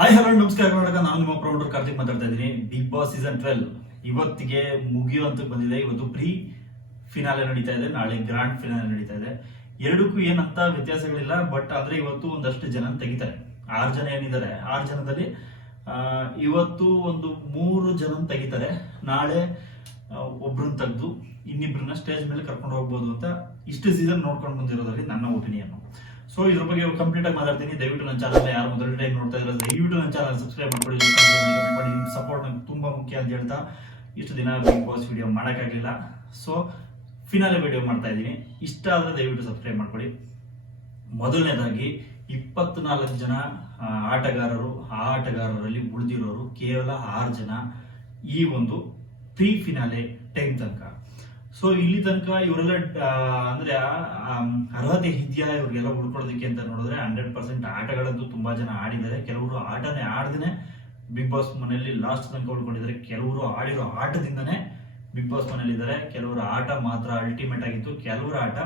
Hi hello ನಮಸ್ಕಾರ ಕರ್ನಾಟಕ. ನಾನು ನಿಮ್ಮ ಪ್ರೌಢರ್ ಕಾರ್ತಿಕ್ ಮಾತಾಡ್ತಾ ಇದ್ದೀನಿ. ಬಿಗ್ ಬಾಸ್ ಸೀಸನ್ ಟ್ವೆಲ್ ಇವತ್ತಿಗೆ ಮುಗಿಯುವಂತ ಬಂದಿದೆ. ಇವತ್ತು ಪ್ರೀ ಫಿನಾಲೆ ನಡೀತಾ ಇದೆ. ನಾಳೆ ಗ್ರಾಂಡ್ ಫಿನಾಲೆ ನಡೀತಾ ಇದೆ. ಎರಡಕ್ಕೂ ಏನಂತ ವ್ಯತ್ಯಾಸಗಳಿಲ್ಲ ಬಟ್ ಆದ್ರೆ ಇವತ್ತು ಒಂದಷ್ಟು ಜನ ತೆಗಿತಾರೆ. ಆರು ಜನ ಏನಿದ್ದಾರೆ? ಆರು ಜನದಲ್ಲಿ ಇವತ್ತು ಒಂದು ಮೂರು ಜನ ತೆಗಿತಾರೆ. ನಾಳೆ ಒಬ್ರನ್ನ ತೆಗೆದು ಇನ್ನಿಬ್ರನ್ನ ಸ್ಟೇಜ್ ಮೇಲೆ ಕರ್ಕೊಂಡು ಹೋಗ್ಬೋದು ಅಂತ ಇಷ್ಟು ಸೀಸನ್ ನೋಡ್ಕೊಂಡು ಬಂದಿರೋದ್ರಲ್ಲಿ ನನ್ನ ಒಪಿನಿಯನ್ ಸೊ ಇದ್ರ ಬಗ್ಗೆ ಕಂಪ್ಲೀಟ್ ಆಗಿ ಮಾತಾಡ್ತೀನಿ. ದಯವಿಟ್ಟು ನನ್ನ ಚಾನಲ್ ಯಾರು ಮೊದಲ ಟೈಮ್ ನೋಡ್ತಾ ಇದ್ರೆ ದಯವಿಟ್ಟು ನನ್ನ ಚಾನಲ್ ಸಬ್ಸ್ಕ್ರೈಬ್ ಮಾಡ್ಕೊಳ್ಳಿ. ಮಾಡಿ. ಸಪೋರ್ಟ್ ನಂಗೆ ತುಂಬಾ ಮುಖ್ಯ ಅಂತ ಹೇಳ್ತಾ ಇಷ್ಟು ದಿನ ಬಿಗ್ ಬಾಸ್ ವಿಡಿಯೋ ಮಾಡೋಕ್ಕಾಗಲಿಲ್ಲ. ಸೊ ಫಿನಾಲೆ ವಿಡಿಯೋ ಮಾಡ್ತಾ ಇದ್ದೀನಿ. ಇಷ್ಟ ಆದರೆ ದಯವಿಟ್ಟು ಸಬ್ಸ್ಕ್ರೈಬ್ ಮಾಡ್ಕೊಳ್ಳಿ. ಮೊದಲನೇದಾಗಿ, ಇಪ್ಪತ್ನಾಲ್ಕು ಜನ ಆಟಗಾರರು, ಆ ಆಟಗಾರರಲ್ಲಿ ಉಳಿದಿರೋರು ಕೇವಲ ಆರು ಜನ ಈ ಒಂದು ಪ್ರೀ ಫಿನಾಲೆ ಟೈಮ್ ತನಕ. ಸೊ ಇಲ್ಲಿ ತನಕ ಇವರೆಲ್ಲ ಅಂದ್ರೆ ಅರ್ಹತೆ ಇದೆಯಾ ಇವ್ರಿಗೆಲ್ಲ ಉಳ್ಕೊಳ್ಳೋದಕ್ಕೆ ಅಂತ ನೋಡಿದ್ರೆ ಹಂಡ್ರೆಡ್ ಪರ್ಸೆಂಟ್ ಆಟಗಳಂತೂ ತುಂಬಾ ಜನ ಆಡಿದ್ದಾರೆ. ಕೆಲವರು ಆಟನೇ ಆಡದೇನೆ ಬಿಗ್ ಬಾಸ್ ಮನೆಯಲ್ಲಿ ಲಾಸ್ಟ್ ತನಕ ಉಳ್ಕೊಂಡಿದ್ದಾರೆ. ಕೆಲವರು ಆಡಿರೋ ಆಟದಿಂದನೇ ಬಿಗ್ ಬಾಸ್ ಮನೇಲಿ ಇದ್ದಾರೆ ಕೆಲವರ ಆಟ ಮಾತ್ರ ಅಲ್ಟಿಮೇಟ್ ಆಗಿತ್ತು. ಕೆಲವರ ಆಟ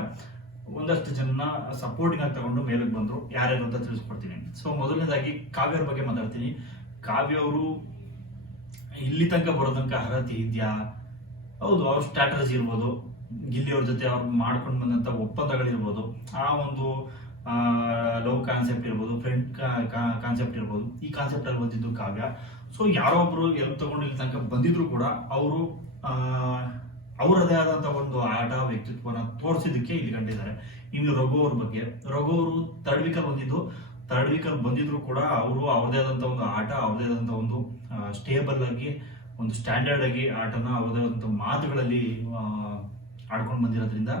ಒಂದಷ್ಟು ಜನ ಸಪೋರ್ಟಿಂಗ್ ಆಗಿ ತಗೊಂಡು ಮೇಲಕ್ಕೆ ಬಂದ್ರು. ಯಾರ್ಯಾರು ಅಂತ ತಿಳಿಸ್ಕೊಡ್ತೀನಿ. ಸೊ ಮೊದಲನೇದಾಗಿ ಕಾವ್ಯ ಅವ್ರ ಬಗ್ಗೆ ಮಾತಾಡ್ತೀನಿ. ಕಾವ್ಯ ಅವರು ಇಲ್ಲಿ ತನಕ ಬರೋ ತನಕ ಅರ್ಹತೆ ಇದೆಯಾ? ಹೌದು, ಅವ್ರ ಸ್ಟ್ರಾಟಜಿ ಇರ್ಬೋದು ಗಿಲ್ಲಿ ಅವ್ರ ಜೊತೆ ಅವ್ರು ಮಾಡ್ಕೊಂಡು ಬಂದಂತ ಒಪ್ಪಂದಗಳಿರ್ಬೋದು, ಆ ಒಂದು ಲವ್ ಕಾನ್ಸೆಪ್ಟ್ ಇರ್ಬೋದು ಫ್ರೆಂಡ್ ಕಾನ್ಸೆಪ್ಟ್ ಇರ್ಬೋದು, ಈ ಕಾನ್ಸೆಪ್ಟ್ ಅಲ್ಲಿ ಬಂದಿದ್ದು ಕಾವ್ಯ. ಸೊ ಯಾರೋ ಒಬ್ರು ತಗೊಂಡಿಲ್ಲ ತಗೊಂಡು ತನಕ ಬಂದಿದ್ರು ಕೂಡ ಅವರು ಅವರದೇ ಆದಂತ ಒಂದು ಆಟ, ವ್ಯಕ್ತಿತ್ವನ ತೋರಿಸಿದಕ್ಕೆ ಇಲ್ಲಿ ಕಂಡಿದ್ದಾರೆ. ಇನ್ನು ರಘು ಅವ್ರ ಬಗ್ಗೆ. ರಘು ಅವರು ಥರ್ಡ್ ವೀಕಲ್ಲಿ ಬಂದಿದ್ದು. ಥರ್ಡ್ ವೀಕಲ್ಲಿ ಬಂದಿದ್ರು ಕೂಡ ಅವರು ಅವ್ರದೇ ಆದಂತ ಒಂದು ಆಟ, ಅವ್ರದೇ ಆದಂತ ಒಂದು ಸ್ಟೇಬಲ್ ಆಗಿ ಒಂದು ಸ್ಟ್ಯಾಂಡರ್ಡ್ ಆಗಿ ಆಟನ ಅವರ ಒಂದು ಮಾತುಗಳಲ್ಲಿ ಆಡ್ಕೊಂಡು ಬಂದಿರೋದ್ರಿಂದ,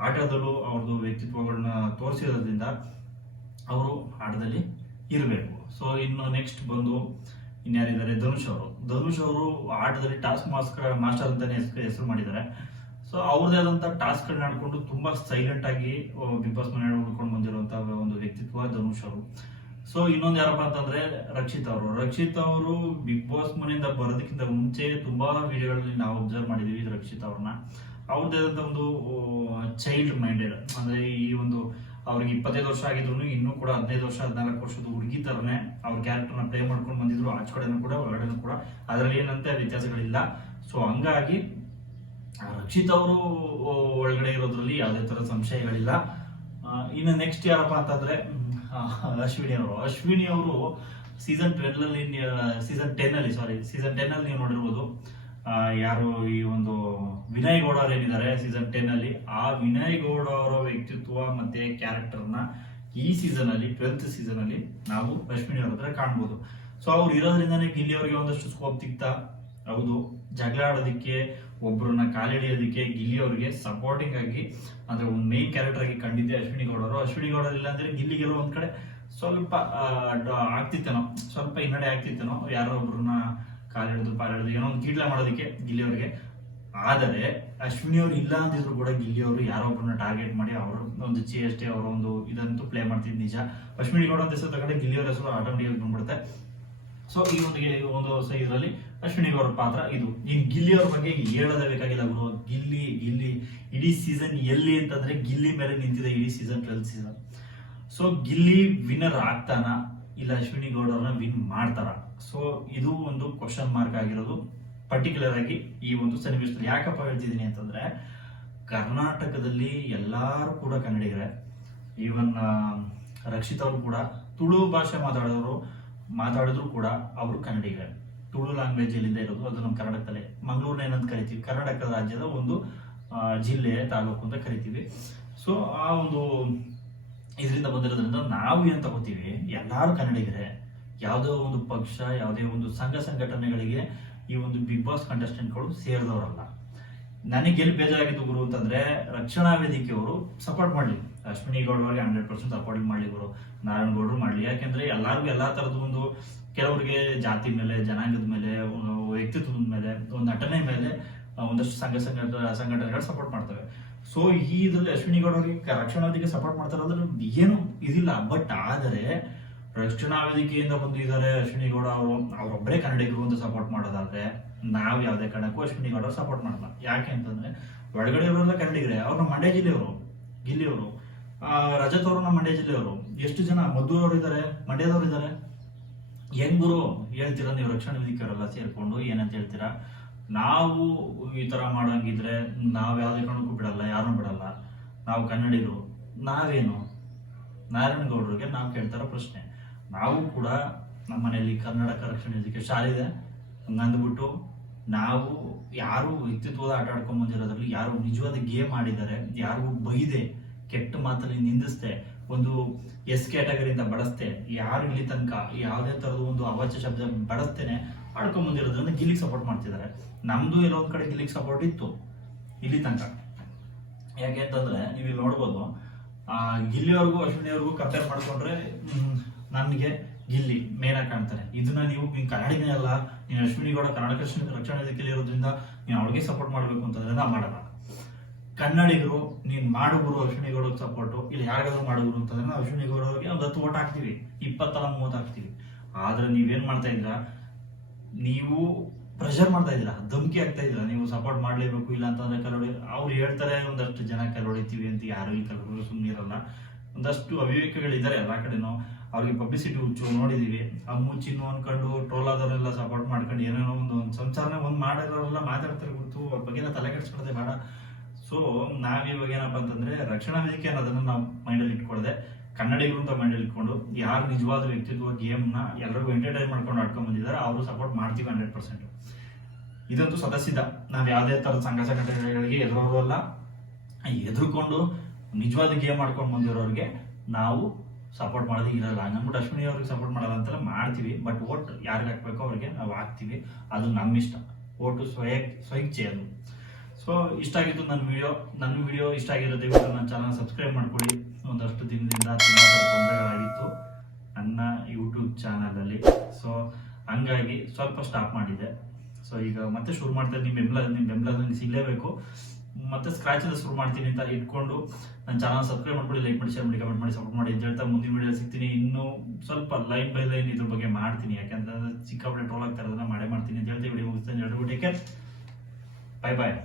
ಆಟದಲ್ಲೂ ಅವ್ರದ್ದು ವ್ಯಕ್ತಿತ್ವಗಳನ್ನ ತೋರಿಸಿರೋದ್ರಿಂದ ಅವರು ಆಟದಲ್ಲಿ ಇರಬೇಕು. ಸೊ ಇನ್ನು ನೆಕ್ಸ್ಟ್ ಬಂದು ಇನ್ಯಾರಿದ್ದಾರೆ? ಧನುಷ್ ಅವರು. ಧನುಷ್ ಅವರು ಆಟದಲ್ಲಿ ಟಾಸ್ಕ್ ಮಾಸ್ಟರ್ ಮಾಸ್ಟರ್ ಅಂತಾನೆ ಹೆಸರು ಮಾಡಿದ್ದಾರೆ. ಸೊ ಅವ್ರದೇ ಆದಂಥ ಟಾಸ್ಕ್ಗಳನ್ನ ಆಡ್ಕೊಂಡು ತುಂಬಾ ಸೈಲೆಂಟ್ ಆಗಿ ಬಿಗ್ ಬಾಸ್ ಮನೆ ಉಳ್ಕೊಂಡು ಬಂದಿರುವಂತ ಒಂದು ವ್ಯಕ್ತಿತ್ವ ಧನುಷ್ ಅವರು. ಸೊ ಇನ್ನೊಂದು ಯಾರಪ್ಪ ಅಂತಂದ್ರೆ ರಕ್ಷಿತ್ ಅವರು. ರಕ್ಷಿತ್ ಅವರು ಬಿಗ್ ಬಾಸ್ ಮನೆಯಿಂದ ಬರೋದಕ್ಕಿಂತ ಮುಂಚೆ ತುಂಬಾ ವಿಡಿಯೋಗಳಲ್ಲಿ ನಾವು ಅಬ್ಸರ್ವ್ ಮಾಡಿದೀವಿ ರಕ್ಷಿತ್ ಅವ್ರನ್ನ. ಅವ್ರದ್ದೇ ಆದಂತ ಒಂದು ಚೈಲ್ಡ್ ಮೈಂಡೆಡ್ ಅಂದ್ರೆ ಈ ಒಂದು ಅವ್ರಿಗೆ ಇಪ್ಪತ್ತೈದು ವರ್ಷ ಆಗಿದ್ರು ಇನ್ನೂ ಕೂಡ ಹದಿನೈದು ವರ್ಷ, ಹದಿನಾಲ್ಕು ವರ್ಷದ ಹುಡುಗಿ ತರನೇ ಅವ್ರ ಕ್ಯಾರೆಕ್ಟರ್ನ ಪ್ಲೇ ಮಾಡ್ಕೊಂಡು ಬಂದಿದ್ರು. ಆಚ ಕಡೆನೂ ಕೂಡ ಒಳಗಡೆನೂ ಕೂಡ. ಅದರಲ್ಲಿ ಏನಂತ ವ್ಯತ್ಯಾಸಗಳಿಲ್ಲ. ಸೊ ಹಂಗಾಗಿ ರಕ್ಷಿತ್ ಅವರು ಒಳಗಡೆ ಇರೋದ್ರಲ್ಲಿ ಯಾವುದೇ ತರ ಸಂಶಯಗಳಿಲ್ಲ. ಇನ್ನು ನೆಕ್ಸ್ಟ್ ಯಾರಪ್ಪ ಅಂತಂದ್ರೆ ಅಶ್ವಿನಿ ಅವರು. ಅಶ್ವಿನಿ ಅವರು ಸೀಸನ್ ಟ್ವೆಲ್ ಅಲ್ಲಿ ಸೀಸನ್ ಟೆನ್ ಅಲ್ಲಿ ಸಾರಿ ಸೀಸನ್ ಟೆನ್ ಅಲ್ಲಿ ನೀವು ನೋಡಿರ್ಬೋದು. ಯಾರು ಈ ಒಂದು ವಿನಯ್ ಗೌಡ ಅವ್ರು ಏನಿದ್ದಾರೆ ಸೀಸನ್ ಟೆನ್ ಅಲ್ಲಿ, ಆ ವಿನಯ್ ಗೌಡ ಅವರ ವ್ಯಕ್ತಿತ್ವ ಮತ್ತೆ ಕ್ಯಾರೆಕ್ಟರ್ನ ಈ ಸೀಸನ್ ಅಲ್ಲಿ ಟ್ವೆಲ್ತ್ ಸೀಸನ್ ಅಲ್ಲಿ ನಾವು ಅಶ್ವಿನಿ ಅವ್ರ ಹತ್ರ ಕಾಣ್ಬೋದು. ಸೊ ಅವ್ರು ಇರೋದ್ರಿಂದನೇ ಗಿಲ್ಲಿ ಅವರಿಗೆ ಒಂದಷ್ಟು ಸ್ಕೋಪ್ ಸಿಗ್ತಾ, ಹೌದು, ಜಗಳ ಆಡೋದಕ್ಕೆ ಒಬ್ಬರನ್ನ ಕಾಲಿಡಿಯೋದಕ್ಕೆ ಗಿಲ್ಲಿ ಅವರಿಗೆ ಸಪೋರ್ಟಿಂಗ್ ಆಗಿ, ಅಂದ್ರೆ ಒಂದು ಮೇನ್ ಕ್ಯಾರೆಕ್ಟರ್ ಆಗಿ ಕಂಡಿದ್ದೆ ಅಶ್ವಿನಿ ಗೌಡರು ಅಶ್ವಿನಿ ಗೌಡ ಇಲ್ಲ ಅಂದ್ರೆ ಗಿಲ್ಲಿಗೆಲ್ಲ ಒಂದ್ ಕಡೆ ಸ್ವಲ್ಪ ಆಗ್ತಿತ್ತೇನೋ, ಸ್ವಲ್ಪ ಹಿನ್ನಡೆ ಆಗ್ತಿತ್ತೇನೋ, ಯಾರೋ ಒಬ್ರನ್ನ ಕಾಲೆಳೆದು ಪಾಲೆಳೆದು ಏನೋ ಒಂದು ಕೀಟ್ಲ ಮಾಡೋದಕ್ಕೆ ಗಿಲ್ಲಿ ಅವರಿಗೆ ಆದರೆ ಅಶ್ವಿನಿ ಅವ್ರು ಇಲ್ಲ ಅಂತಿದ್ರು ಕೂಡ ಗಿಲ್ಲಿ ಅವರು ಯಾರೋ ಒಬ್ಬರನ್ನ ಟಾರ್ಗೆಟ್ ಮಾಡಿ ಅವರು ಒಂದು ಜಿ ಎಸ್ ಟಿ ಅವರ ಒಂದು ಇದಂತೂ ಪ್ಲೇ ಮಾಡ್ತಿದ್ ನಿಜ. ಅಶ್ವಿನಿ ಗೌಡ ಅಂತ ಹೆಸರು ತಗೊಂಡೆ ಗಿಲ್ಲಿ ಅವ್ರ ಹೆಸರು ಆಟೋಮೆಟಿಕ್ ಬಂದ್ಬಿಡುತ್ತೆ. ಸೊ ಈ ಒಂದು ಒಂದು ಇದರಲ್ಲಿ ಅಶ್ವಿನಿ ಅವರ ಪಾತ್ರ ಇದು. ಇನ್ ಗಿಲ್ಲಿ ಅವ್ರ ಬಗ್ಗೆ ಹೇಳದೇ ಬೇಕಾಗಿಲ್ಲ ಗುರು. ಗಿಲ್ಲಿ ಗಿಲ್ಲಿ, ಇಡೀ ಸೀಸನ್ ಎಲ್ಲಿ ಅಂತಂದ್ರೆ ಗಿಲ್ಲಿ ಮೇಲೆ ನಿಂತಿದೆ, ಇಡೀ season twelve season so Gilli winner ಆಗ್ತಾನ? ಇಲ್ಲ ಅಶ್ವಿನಿ ಗೌಡರನ್ನ ವಿನ್ ಮಾಡ್ತಾರ? ಸೊ ಇದು ಒಂದು ಕ್ವಶನ್ ಮಾರ್ಕ್ ಆಗಿರೋದು. ಪರ್ಟಿಕ್ಯುಲರ್ ಆಗಿ ಈ ಒಂದು ಸನ್ನಿವೇಶದಲ್ಲಿ ಯಾಕಪ್ಪ ಹೇಳ್ತಿದ್ದೀನಿ ಅಂತಂದ್ರೆ, ಕರ್ನಾಟಕದಲ್ಲಿ ಎಲ್ಲಾರು ಕೂಡ ಕನ್ನಡಿಗರೇ. ಈವನ್ ರಕ್ಷಿತ್ ಅವರು ಕೂಡ ತುಳು ಭಾಷೆ ಮಾತಾಡೋರು. ಮಾತಾಡಿದ್ರು ಕೂಡ ಅವರು ಕನ್ನಡಿಗರೇ. ತುಳು ಲ್ಯಾಂಗ್ವೇಜ್ ಎಲ್ಲಿಂದ ಇರೋದು, ಅದು ನಮ್ಮ ಕರ್ನಾಟಕದಲ್ಲೇ. ಮಂಗಳೂರಿನ ಏನಂತ ಕರಿತೀವಿ? ಕರ್ನಾಟಕ ರಾಜ್ಯದ ಒಂದು ಜಿಲ್ಲೆ, ತಾಲೂಕು ಅಂತ ಕರಿತೀವಿ. ಸೊ ಆ ಒಂದು ಇದರಿಂದ ಬಂದಿರೋದ್ರಿಂದ ನಾವು ಏನು ತಗೋತೀವಿ? ಎಲ್ಲರೂ ಕನ್ನಡಿಗರೇ. ಯಾವುದೋ ಒಂದು ಪಕ್ಷ, ಯಾವುದೇ ಒಂದು ಸಂಘ ಸಂಘಟನೆಗಳಿಗೆ ಈ ಒಂದು ಬಿಗ್ ಬಾಸ್ ಕಂಟೆಸ್ಟೆಂಟ್ಗಳು ಸೇರಿದವರಲ್ಲ. ನನಗೆ ಎಲ್ಲಿ ಬೇಜಾರಾಗಿದ್ದು ಗುರು ಅಂತಂದ್ರೆ ರಕ್ಷಣಾ ವೇದಿಕೆಯವರು ಸಪೋರ್ಟ್ ಮಾಡಲಿ. ಅಶ್ವಿನಿ ಗೌಡ ಅವರಿಗೆ ಹಂಡ್ರೆಡ್ ಪರ್ಸೆಂಟ್ ಸಪೋರ್ಟ್ ಮಾಡಲಿ ಗುರು. ನಾರಾಯಣ ಗೌಡರು ಮಾಡಲಿ. ಯಾಕೆಂದ್ರೆ ಎಲ್ಲರಿಗೂ ಎಲ್ಲ ಥರದ ಒಂದು ಕೆಲವರಿಗೆ ಜಾತಿ ಮೇಲೆ, ಜನಾಂಗದ ಮೇಲೆ, ವ್ಯಕ್ತಿತ್ವದ ಮೇಲೆ, ಒಂದು ನಟನೆ ಮೇಲೆ ಒಂದಷ್ಟು ಸಂಘ ಸಂಘಟ ಸಂಘಟನೆಗಳು ಸಪೋರ್ಟ್ ಮಾಡ್ತವೆ. ಸೊ ಈ ಇದ್ರಲ್ಲಿ ಅಶ್ವಿನಿ ಗೌಡ ಅವರಿಗೆ ರಕ್ಷಣಾ ವೇದಿಕೆ ಸಪೋರ್ಟ್ ಮಾಡ್ತಾರೆ ಅಂದ್ರೆ ಏನು ಇದಿಲ್ಲ. ಬಟ್ ಆದರೆ ರಕ್ಷಣಾ ವೇದಿಕೆಯಿಂದ ಬಂದಿದ್ದಾರೆ ಅಶ್ವಿನಿ ಗೌಡ. ಅವರು ಅವರೊಬ್ಬರೇ ಕನ್ನಡಿಗರು ಅಂತ ಸಪೋರ್ಟ್ ಮಾಡೋದಾದ್ರೆ ನಾವ್ ಯಾವುದೇ ಕಾರಣಕ್ಕೂ ಅಶ್ವಿನಿ ಗೌಡ ಸಪೋರ್ಟ್ ಮಾಡಲ್ಲ. ಯಾಕೆ ಅಂತಂದ್ರೆ, ಒಳಗಡೆ ಇರೋಲ್ಲ ಕನ್ನಡಿಗರೇ ಅವ್ರು ನಮ್ಮ ಮಂಡ್ಯ ಜಿಲ್ಲೆಯವರು, ಗಿಲ್ಲಿಯವರು ರಜತ್ ಅವರು ನಮ್ಮ ಮಂಡ್ಯ ಜಿಲ್ಲೆಯವರು, ಎಷ್ಟು ಜನ ಮದ್ದೂರವರು ಇದ್ದಾರೆ ಮಂಡ್ಯದವರು ಇದ್ದಾರೆ ಹೆಂಗುರು ಹೇಳ್ತೀರಾ ನೀವು ರಕ್ಷಣಾ ವೇದಿಕೆಯವರೆಲ್ಲ ಸೇರ್ಕೊಂಡು ಏನಂತ ಹೇಳ್ತೀರಾ? ನಾವು ಈ ತರ ಮಾಡಂಗಿದ್ರೆ ನಾವು ಯಾವುದೇ ಕಾರಣಕ್ಕೂ ಬಿಡಲ್ಲ, ಯಾರನ್ನೂ ಬಿಡಲ್ಲ. ನಾವು ಕನ್ನಡಿಗರು. ನಾವೇನು? ನಾರಾಯಣಗೌಡರಿಗೆ ನಾವು ಕೇಳ್ತಾರೋ ಪ್ರಶ್ನೆ. ನಾವು ಕೂಡ ನಮ್ಮ ಮನೆಯಲ್ಲಿ ಕನ್ನಡ ರಕ್ಷಣೆ ವೇದಿಕೆ ಶಾಲೆ ಇದೆ. ನಾವು ಯಾರು ವ್ಯಕ್ತಿತ್ವದ ಆಟ ಆಡ್ಕೊಂಡ್ ಬಂದಿರೋದ್ರಲ್ಲಿ ಯಾರು ನಿಜವಾದ ಗೇಮ್ ಆಡಿದ್ದಾರೆ, ಯಾರಿಗೂ ಬೈದೆ, ಕೆಟ್ಟ ಮಾತಲ್ಲಿ ನಿಂದಿಸ್ದೆ, ಒಂದು ಎಸ್ ಕ್ಯಾಟಗರಿಯಿಂದ ಬಳಸ್ತೆ ಯಾರು ಇಲ್ಲಿ ತನಕ ಯಾವುದೇ ತರದ ಒಂದು ಅವಾಚ್ಯ ಶಬ್ದ ಬಳಸ್ತೇನೆ ಆಡ್ಕೊಂಡ್ ಬಂದಿರೋದ್ರಿಂದ ಗಿಲ್ಲಿಗೆ ಸಪೋರ್ಟ್ ಮಾಡ್ತಿದ್ದಾರೆ. ನಮ್ದು ಎಲ್ಲೋ ಒಂದ್ ಕಡೆ ಗಿಲ್ಲಿಗೆ ಸಪೋರ್ಟ್ ಇತ್ತು, ಇಲ್ಲಿ ತನಕ. ಯಾಕೆ ಅಂತಂದ್ರೆ ನೀವು ಇಲ್ಲಿ ನೋಡ್ಬೋದು ಗಿಲ್ಲಿಯವ್ರಿಗೂ ಅಶ್ವಿನಿಯವ್ರಿಗೂ ಕಂಪೇರ್ ಮಾಡ್ಕೊಂಡ್ರೆ ನನಗೆ ಗಿಲ್ಲಿ ಮೇನ ಕಾಣ್ತಾರೆ. ಇದನ್ನ ನೀವು ನೀನ್ ಕನ್ನಡಿನೇ ಅಲ್ಲ ಗೌಡ ಕನ್ನಡ ಕೃಷ್ಣ ರಕ್ಷಣಾ ವೇದಿಕೆಯಲ್ಲಿ ಇರೋದ್ರಿಂದ ನೀನು ಅವಳಿಗೆ ಸಪೋರ್ಟ್ ಮಾಡಬೇಕು ಅಂತಂದ್ರೆ ನಾವು ಮಾಡಲ್ಲ. ಕನ್ನಡಿಗರು, ನೀನ್ ಮಾಡುಗುರು ಅಶ್ವಿನಿ ಸಪೋರ್ಟ್ ಸಪೋರ್ಟು ಇಲ್ಲಿ ಯಾರಿಗಾದ್ರೂ ಮಾಡುಗುರು ಅಂತಂದ್ರೆ ನಾವು ಅವ್ರಿಗೆ ಒಂದು ಹತ್ತು ಓಟ್ ಹಾಕ್ತೀವಿ. ಇಪ್ಪತ್ತಲ್ಲ ಮೂವತ್ತು ಹಾಕ್ತೀವಿ. ಆದ್ರೆ ನೀವೇನ್ ಮಾಡ್ತಾ ಇದ್ರ ನೀವು ಪ್ರೆಷರ್ ಮಾಡ್ತಾ ಇದ್ದೀರಾ, ಧಮಕಿ ಆಗ್ತಾ ಇದ್ದೀರಾ, ನೀವು ಸಪೋರ್ಟ್ ಮಾಡಲೇಬೇಕು, ಇಲ್ಲ ಅಂತಂದ್ರೆ ಕಲ್ಲೊಡಿ ಅವ್ರು ಹೇಳ್ತಾರೆ ಒಂದಷ್ಟು ಜನ ಕಲ್ಲೊಡಿತೀವಿ ಅಂತ ಯಾರು ಈ ಕಲ್ಲೊಡಿ ಸುಮ್ಮನೆ ಇರಲ್ಲ ಒಂದಷ್ಟು ಅವಿವೇಕಗಳಿದ್ದಾರೆ ಎಲ್ಲ ಕಡೆನೂ. ಅವ್ರಿಗೆ ಪಬ್ಲಿಸಿಟಿ ಹುಚ್ಚು ನೋಡಿದೀವಿ. ಆ ಮುಚ್ಚಿನ್ನು ಅನ್ಕೊಂಡು ಟ್ರೋಲ್ ಆದವರೆಲ್ಲ ಸಪೋರ್ಟ್ ಮಾಡ್ಕೊಂಡು ಏನೇನೋ ಒಂದು ಒಂದು ಸಂಸಾರನೇ ಒಂದು ಮಾಡಿರೋರೆಲ್ಲ ಮಾತಾಡ್ತಾರೆ ಗೊತ್ತು ಅವ್ರ ಬಗ್ಗೆ ತಲೆ ಕೆಡಿಸ್ಕೊಳ್ಳೋದೇ ಬೇಡ. ಸೊ ನಾವಿವಾಗ ಏನಪ್ಪ ಅಂತಂದ್ರೆ ರಕ್ಷಣಾ ವೇದಿಕೆ ಅನ್ನೋದನ್ನ ನಾವು ಮೈಂಡಲ್ಲಿ ಇಟ್ಕೊಳ್ಳದೆ ಕನ್ನಡಿಗರು ಅಂತ ಮೈಂಡಲ್ಲಿ ಇಟ್ಕೊಂಡು, ಯಾರು ನಿಜವಾದ ವ್ಯಕ್ತಿತ್ವ ಗೇಮ್ನ ಎಲ್ಲರಿಗೂ ಎಂಟರ್ಟೈನ್ ಮಾಡ್ಕೊಂಡು ಆಡ್ಕೊಂಡ್ ಬಂದಿದ್ದಾರೆ, ಅವರು ಸಪೋರ್ಟ್ ಮಾಡ್ತೀವಿ ಹಂಡ್ರೆಡ್ ಪರ್ಸೆಂಟ್ ಇದಂತೂ ಸದಸ್ಯದ ನಾವು ಯಾವುದೇ ಥರದ ಸಂಘ ಸಂಘಟನೆಗಳಿಗೆ ಅಲ್ಲ, ಎದುರ್ಕೊಂಡು ನಿಜವಾದ ಗೇಮ್ ಮಾಡ್ಕೊಂಡು ಬಂದಿರೋರಿಗೆ ನಾವು ಸಪೋರ್ಟ್ ಮಾಡೋದು ಇರಲ್ಲ. ನಮ್ಬಿಟ್ಟು ಅಶ್ವಿನಿ ಅವ್ರಿಗೆ ಸಪೋರ್ಟ್ ಮಾಡಲ್ಲ ಅಂತೆಲ್ಲ ಮಾಡ್ತೀವಿ. ಬಟ್ ಓಟ್ ಯಾರಿಗೆ ಹಾಕ್ಬೇಕೋ ಅವ್ರಿಗೆ ನಾವು ಹಾಕ್ತೀವಿ. ಅದು ನಮ್ಮ ಇಷ್ಟ. ಓಟು ಸ್ವಯ ಸ್ವಇಚ್ಛೆ ಅದು. ಸೊ ಇಷ್ಟ ಆಗಿತ್ತು ನನ್ನ ವಿಡಿಯೋ ನನ್ನ ವಿಡಿಯೋ ಇಷ್ಟ ಆಗಿರೋ ದಯವಿಟ್ಟು ನನ್ನ ಚಾನಲ್ ಸಬ್ಸ್ಕ್ರೈಬ್ ಮಾಡ್ಕೊಳ್ಳಿ ಒಂದಷ್ಟು ದಿನದಿಂದ ತೊಂದರೆಗಳಾಗಿತ್ತು ನನ್ನ ಯೂಟ್ಯೂಬ್ ಚಾನಲಲ್ಲಿ ಸೊ ಹಂಗಾಗಿ ಸ್ವಲ್ಪ ಸ್ಟಾಪ್ ಮಾಡಿದೆ. ಸೊ ಈಗ ಮತ್ತೆ ಶುರು ಮಾಡ್ತಾ ನಿಮ್ಮ ಬೆಂಬಲ ನಿಮ್ಮ ಬೆಂಬಲ ನನಗೆ ಸಿಗಲೇಬೇಕು. ಮತ್ತೆ ಸ್ಕ್ರಾಚ್ ಇಂದ ಶುರು ಮಾಡ್ತೀನಿ ಅಂತ ಇಟ್ಕೊಂಡು ನನ್ನ ಚಾನಲ್ ಸಬ್ಸ್ಕ್ರೈಬ್ ಮಾಡ್ಬಿಡಿ ಲೈಕ್ ಮಾಡಿ ಶೇರ್ ಮಾಡಿ ಕಮೆಂಟ್ ಮಾಡಿ ಸಪೋರ್ಟ್ ಮಾಡಿ ಅಂತ ಹೇಳ್ತಾ ಮುಂದಿನ ವಿಡಿಯೋ ಸಿಗ್ತೀನಿ. ಇನ್ನು ಸ್ವಲ್ಪ ಲೈನ್ ಬೈ ಲೈನ್ ಇದ್ರ ಬಗ್ಗೆ ಮಾಡ್ತೀನಿ. ಯಾಕಂದ್ರೆ ಸಿಕ್ಕಾಪಟ್ಟೆ ಟ್ರೋಲ್ ಆಗ್ತಾ ಇರೋದನ್ನ ಮಾಡೇ ಮಾಡ್ತೀನಿ ಅಂತ ಹೇಳ್ತೀವಿ ವಿಡಿಯೋ ಮುಗಿಸ್ತೀನಿ ಎರಡು ಟೇಕ್ ಕೇರ್ ಬೈ ಬಾಯ್